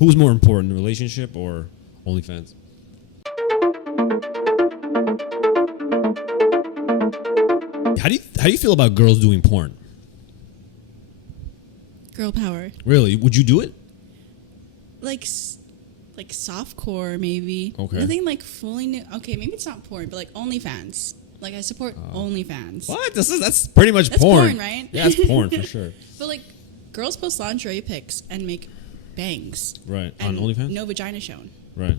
Who's more important, relationship or OnlyFans? How do you feel about girls doing porn? Girl power. Really? Would you do it? Like softcore maybe. Okay. Nothing like fully new. Okay, maybe it's not porn, but like OnlyFans. Like I support OnlyFans. What? That's pretty much That's porn. porn, right? Yeah, it's porn for sure. But like girls post lingerie pics and make bangs. Right. And On OnlyFans? no vagina shown. Right.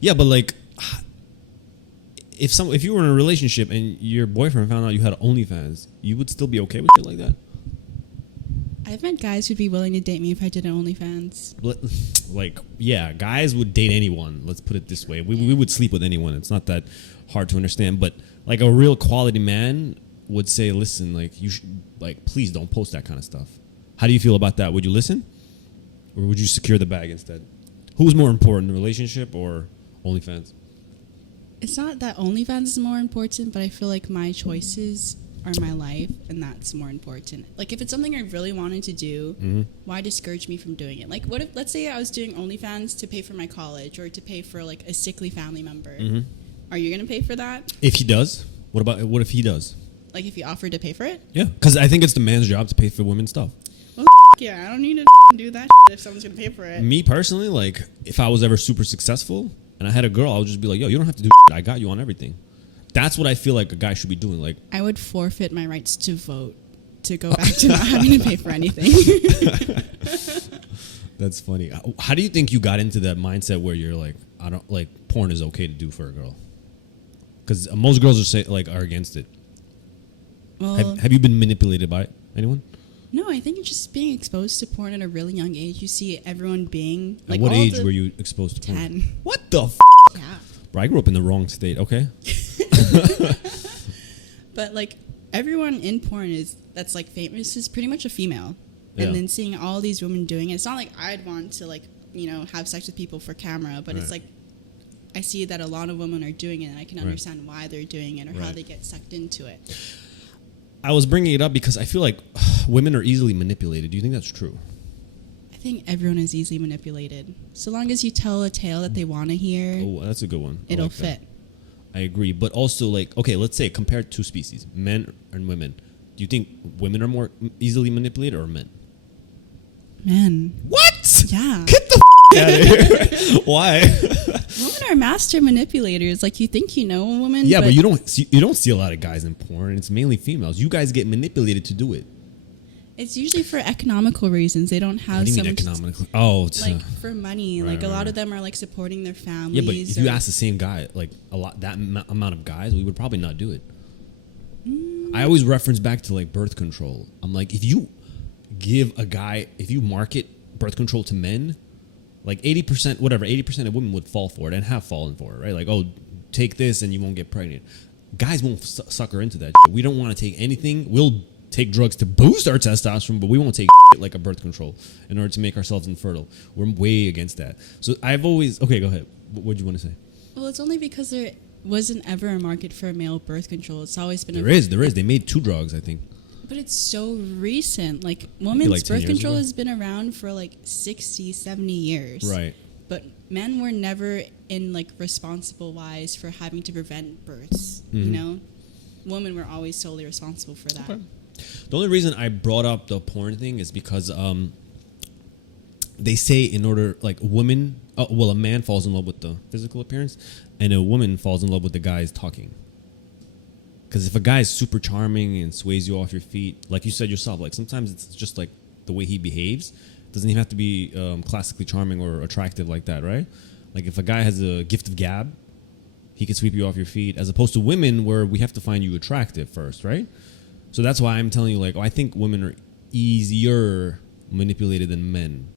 Yeah, but like if you were in a relationship and your boyfriend found out you had OnlyFans, you would still be okay with shit like that? I've met guys who'd be willing to date me if I did an OnlyFans. Like, yeah, guys would date anyone. Let's put it this way. We would sleep with anyone. It's not that hard to understand. But like a real quality man would say, listen, like you should, like, please don't post that kind of stuff. How do you feel about that? Would you listen? Or would you secure the bag instead? Who's more important, the relationship or OnlyFans? It's not that OnlyFans is more important, but I feel like my choices are my life, and that's more important. Like, if it's something I really wanted to do, why discourage me from doing it? Like, what if, let's say I was doing OnlyFans to pay for my college or to pay for, like, a sickly family member. Are you going to pay for that? If he does? What if he does? Like, if he offered to pay for it? Yeah, because I think it's the man's job to pay for women's stuff. Well, yeah, I don't need to do that if someone's going to pay for it. Me personally, like, if I was ever super successful and I had a girl, I would just be like, yo, you don't have to do I got you on everything. That's what I feel like a guy should be doing. Like, I would forfeit my rights to vote to go back to not having to pay for anything. That's funny. How do you think you got into that mindset where you're like, I don't like porn is okay to do for a girl? Because most girls are against it. Well, have you been manipulated by anyone? no, I think it's just being exposed to porn at a really young age. You see everyone being like, at what all age the were you exposed to porn? 10. What the Yeah. Bro, I grew up in the wrong state. Okay. But like everyone in porn that's like famous is pretty much a female. Yeah. And then seeing all these women doing it, it's not like I'd want to like, have sex with people for camera, but it's like I see that a lot of women are doing it and I can understand why they're doing it or how they get sucked into it. I was bringing it up because I feel like women are easily manipulated. Do you think that's true? I think everyone is easily manipulated. So long as you tell a tale that they want to hear, Oh, that's a good one. I it'll like that. fit. I agree. But also, like, okay, let's say compare two species, men and women. Do you think women are more easily manipulated or men? Men. What? Yeah. Get the out of here. Why? Women are master manipulators. Like, you think you know a woman. Yeah, but you don't see a lot of guys in porn. It's mainly females. You guys get manipulated to do it. It's usually for economical reasons. They don't have What do you so mean much economically? Oh, it's, like for money. right, Like a lot right. of them are like supporting their families. yeah, but if you ask the same guy, like amount of guys, we would probably not do it. I always reference back to like birth control. I'm like, if you market birth control to men, like 80% of women would fall for it and have fallen for it, right? Like, oh, take this and you won't get pregnant. Guys won't sucker into that. We don't want to take anything. We'll take drugs to boost our testosterone, but we won't take like a birth control in order to make ourselves infertile. We're way against that. So okay, go ahead. What do you want to say? Well, it's only because there wasn't ever a market for male birth control. It's always been There is. They made 2 drugs, I think. But it's so recent. Like, women's like 10 birth years control ago. has been around for like 60, 70 years. Right. But men were never in like responsible wise for having to prevent births. You know, women were always solely responsible for that. Okay. The only reason I brought up the porn thing is because they say in order, like, a man falls in love with the physical appearance and a woman falls in love with the guy's talking. Because if a guy is super charming and sways you off your feet, like you said yourself, like sometimes it's just like the way he behaves. Doesn't even have to be classically charming or attractive like that, right? Like if a guy has a gift of gab, he can sweep you off your feet, as opposed to women where we have to find you attractive first, right? So that's why I'm telling you, like, I think women are easier manipulated than men.